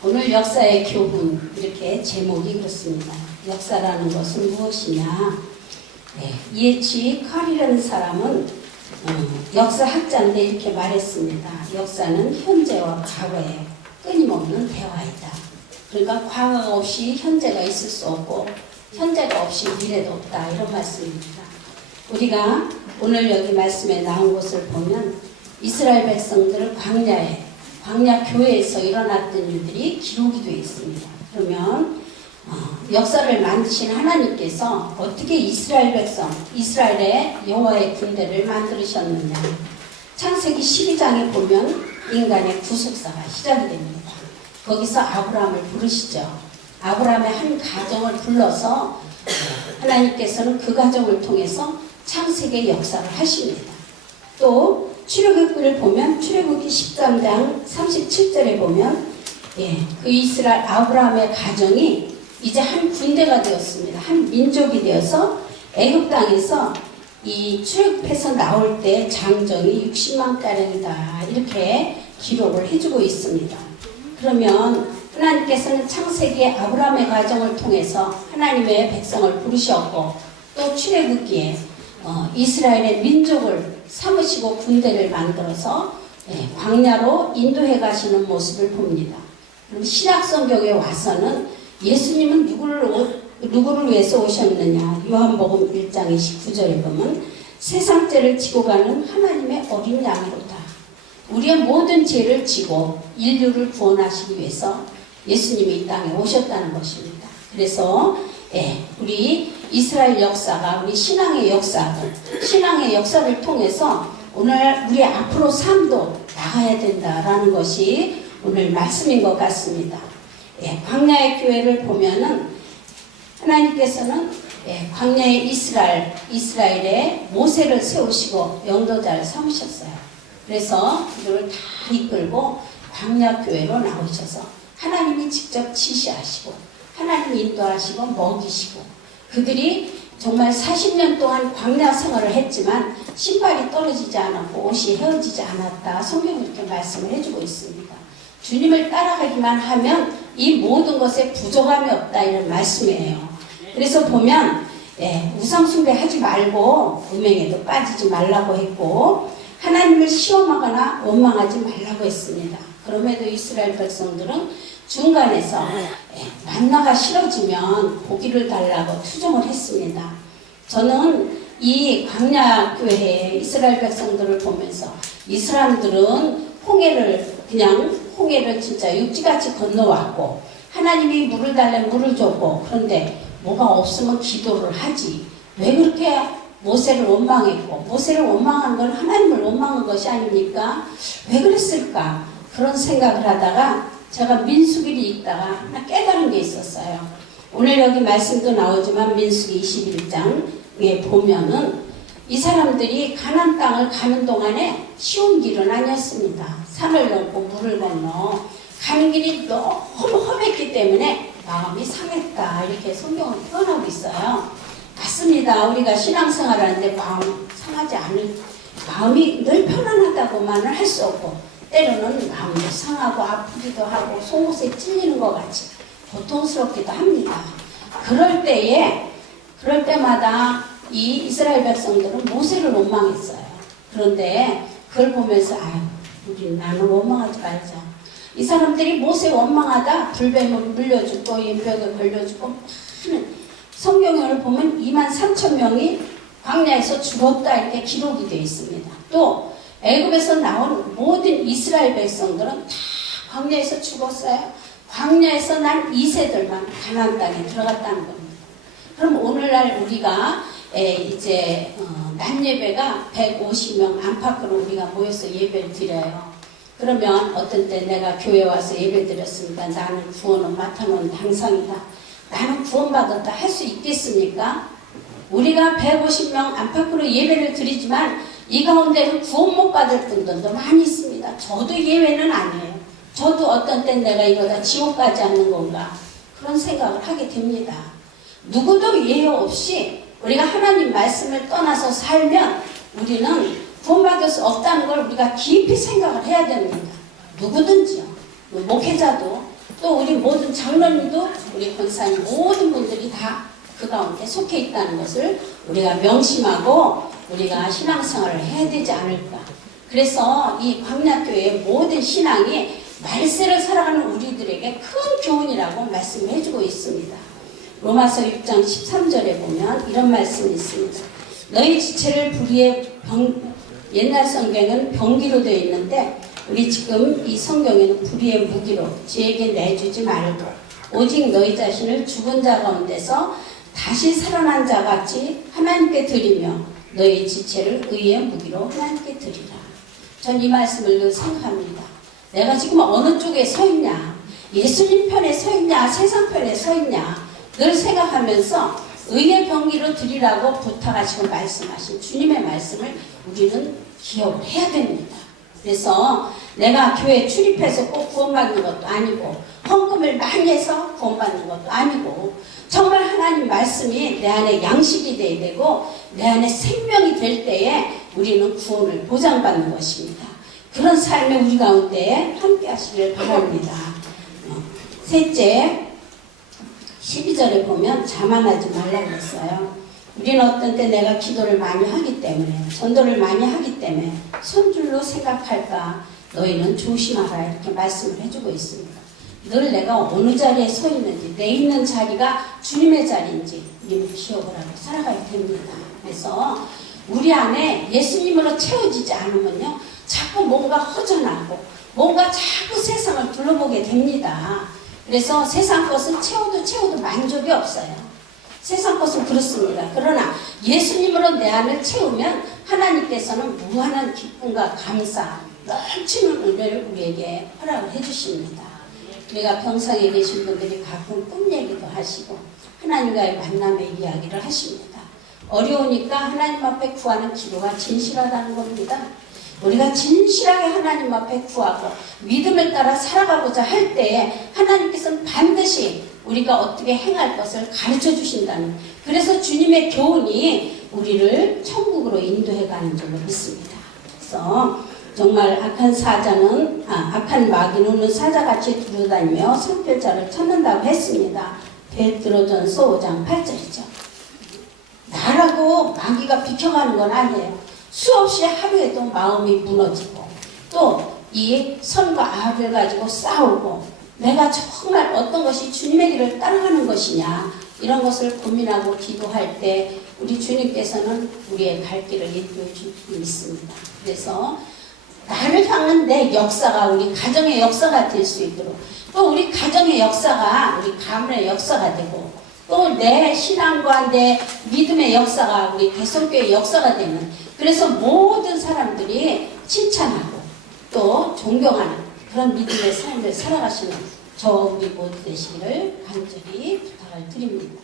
오늘 역사의 교훈 이렇게 제목이 그렇습니다. 역사라는 것은 무엇이냐? E.H. 커리라는 사람은 역사학자인데 이렇게 말했습니다. 역사는 현재와 과거의 끊임없는 대화이다. 그러니까 과거가 없이 현재가 있을 수 없고 현재가 없이 미래도 없다, 이런 말씀입니다. 우리가 오늘 여기 말씀에 나온 것을 보면 이스라엘 백성들 광야 교회에서 일어났던 일들이 기록이 되어 있습니다. 그러면 역사를 만드신 하나님께서 어떻게 이스라엘 백성, 이스라엘의 여호와의 군대를 만드셨느냐. 창세기 12장에 보면 인간의 구속사가 시작이 됩니다. 거기서 아브라함을 부르시죠. 아브라함의 한 가정을 불러서 하나님께서는 그 가정을 통해서 창세기의 역사를 하십니다. 또 출애굽기를 보면 출애굽기 13장 37절에 보면 그 이스라엘 아브라함의 가정이 이제 한 군대가 되었습니다. 한 민족이 되어서 애굽 땅에서 이 출애굽해서 나올 때 장정이 60만 가량이다, 이렇게 기록을 해주고 있습니다. 그러면 하나님께서는 창세기의 아브라함의 가정을 통해서 하나님의 백성을 부르셨고, 또 출애굽기에 이스라엘의 민족을 삼으시고 군대를 만들어서 광야로 인도해 가시는 모습을 봅니다. 그럼 신약 성경에 와서는 예수님은 누구를 위해서 오셨느냐? 요한복음 1장 29절에 보면 세상 죄를 지고 가는 하나님의 어린 양이로다. 우리의 모든 죄를 지고 인류를 구원하시기 위해서 예수님이 이 땅에 오셨다는 것입니다. 그래서 우리 이스라엘 역사가 우리 신앙의 역사를 통해서 오늘 우리 앞으로 삶도 나가야 된다라는 것이 오늘 말씀인 것 같습니다. 광야의 교회를 보면은 하나님께서는 광야의 이스라엘에 모세를 세우시고 영도자를 삼으셨어요. 그래서 그들을 다 이끌고 광야 교회로 나오셔서 하나님이 직접 지시하시고 하나님이 인도하시고 먹이시고, 그들이 정말 40년 동안 광야 생활을 했지만 신발이 떨어지지 않았고 옷이 헤어지지 않았다, 성경이 이렇게 말씀을 해주고 있습니다. 주님을 따라가기만 하면 이 모든 것에 부족함이 없다, 이런 말씀이에요. 그래서 보면 우상숭배 하지 말고 음행에도 빠지지 말라고 했고, 하나님을 시험하거나 원망하지 말라고 했습니다. 그럼에도 이스라엘 백성들은 중간에서 만나가 싫어지면 고기를 달라고 투정을 했습니다. 저는 이 광야 교회의 이스라엘 백성들을 보면서 이 사람들은 홍해를 진짜 육지같이 건너왔고, 하나님이 물을 달라면 물을 줬고, 그런데 뭐가 없으면 기도를 하지. 왜 그렇게 모세를 원망했고, 모세를 원망한 건 하나님을 원망한 것이 아닙니까? 왜 그랬을까? 그런 생각을 하다가 제가 민수기를 읽다가 하나 깨달은 게 있었어요. 오늘 여기 말씀도 나오지만 민수기 21장에 보면은 이 사람들이 가나안 땅을 가는 동안에 쉬운 길은 아니었습니다. 산을 넘고 물을 건너 가는 길이 너무 험했기 때문에 마음이 상했다, 이렇게 성경은 표현하고 있어요. 맞습니다. 우리가 신앙생활 하는데 마음이 늘 편안하다고만은 할 수 없고, 때로는 마음도 상하고 아프기도 하고 속옷에 찔리는 것 같이 고통스럽기도 합니다. 그럴 때마다 이 이스라엘 백성들은 모세를 원망했어요. 그런데 그걸 보면서 나는 원망하지 말자. 이 사람들이 모세 원망하다 불뱀을 물려 죽고 연병에 걸려 죽고 많은, 성경을 보면 23,000명이 광야에서 죽었다, 이렇게 기록이 되어 있습니다. 또 애굽에서 나온 모든 이스라엘 백성들은 다 광야에서 죽었어요. 광야에서 난 2세들만 가나안 땅에 들어갔다는 겁니다. 그럼 오늘날 우리가 이제 낮 예배가 150명 안팎으로 우리가 모여서 예배를 드려요. 그러면 어떤 때 내가 교회 와서 예배 드렸습니다. 나는 구원을 맡아놓은 당상이다, 나는 구원받았다 할 수 있겠습니까? 우리가 150명 안팎으로 예배를 드리지만 이 가운데는 구원 못 받을 분들도 많이 있습니다. 저도 예외는 아니에요. 저도 어떤 때 내가 이러다 지옥 가지 않는 건가, 그런 생각을 하게 됩니다. 누구도 예외 없이 우리가 하나님 말씀을 떠나서 살면 우리는 구원받을 수 없다는 걸 우리가 깊이 생각을 해야 됩니다. 누구든지요. 목회자도 또 우리 모든 장로님도 우리 권사님 모든 분들이 다 그 가운데 속해 있다는 것을 우리가 명심하고 우리가 신앙생활을 해야 되지 않을까. 그래서 이 광야교회의 모든 신앙이 말세를 살아가는 우리들에게 큰 교훈이라고 말씀을 해주고 있습니다. 로마서 6장 13절에 보면 이런 말씀이 있습니다. 너희 지체를 불의의 옛날 성경은 병기로 되어 있는데 우리 지금 이 성경에는 불의의 무기로 지에게 내주지 말고 오직 너희 자신을 죽은 자 가운데서 다시 살아난 자 같이 하나님께 드리며 너희 지체를 의의 무기로 하나님께 드리라. 전 이 말씀을 늘 생각합니다. 내가 지금 어느 쪽에 서 있냐, 예수님 편에 서 있냐, 세상 편에 서 있냐 늘 생각하면서 의의 병기로 드리라고 부탁하시고 말씀하신 주님의 말씀을 우리는 기억을 해야 됩니다. 그래서 내가 교회에 출입해서 꼭 구원받는 것도 아니고 헌금을 많이 해서 구원받는 것도 아니고 정말 하나님 말씀이 내 안에 양식이 돼야 되고 내 안에 생명이 될 때에 우리는 구원을 보장받는 것입니다. 그런 삶의 우리 가운데 함께 하시길 바랍니다. 셋째, 12절에 보면 자만하지 말라고 했어요. 우리는 어떤 때 내가 기도를 많이 하기 때문에 전도를 많이 하기 때문에 손줄로 생각할까 너희는 조심하라 이렇게 말씀을 해주고 있습니다. 늘 내가 어느 자리에 서 있는지 내 있는 자리가 주님의 자리인지 우리는 기억을 하고 살아가야 됩니다. 그래서 우리 안에 예수님으로 채워지지 않으면요 자꾸 뭔가 허전하고 뭔가 자꾸 세상을 둘러보게 됩니다. 그래서 세상 것은 채워도 만족이 없어요. 세상 것은 그렇습니다. 그러나 예수님으로 내 안을 채우면 하나님께서는 무한한 기쁨과 감사, 넘치는 은혜를 우리에게 허락을 해주십니다. 우리가 병상에 계신 분들이 가끔 꿈 얘기도 하시고 하나님과의 만남의 이야기를 하십니다. 어려우니까 하나님 앞에 구하는 기도가 진실하다는 겁니다. 우리가 진실하게 하나님 앞에 구하고 믿음을 따라 살아가고자 할 때에 하나님께서는 반드시 우리가 어떻게 행할 것을 가르쳐 주신다는, 그래서 주님의 교훈이 우리를 천국으로 인도해 가는 줄로 믿습니다. 그래서 정말 악한 마귀는 사자같이 두루다니며 성필자를 찾는다고 했습니다. 베드로전서 5장 8절이죠. 나라고 마귀가 비켜가는 건 아니에요. 수없이 하루에도 마음이 무너지고 또 이 선과 악을 가지고 싸우고 내가 정말 어떤 것이 주님의 길을 따라가는 것이냐 이런 것을 고민하고 기도할 때 우리 주님께서는 우리의 갈 길을 인도해 줄 수 있습니다. 그래서 나를 향한 내 역사가 우리 가정의 역사가 될 수 있도록 또 우리 가정의 역사가 우리 가문의 역사가 되고 또 내 신앙과 내 믿음의 역사가 우리 대성교의 역사가 되는, 그래서 모든 사람들이 칭찬하고 또 존경하는 그런 믿음의 삶을 살아가시는 저 우리 모두 되시기를 간절히 부탁을 드립니다.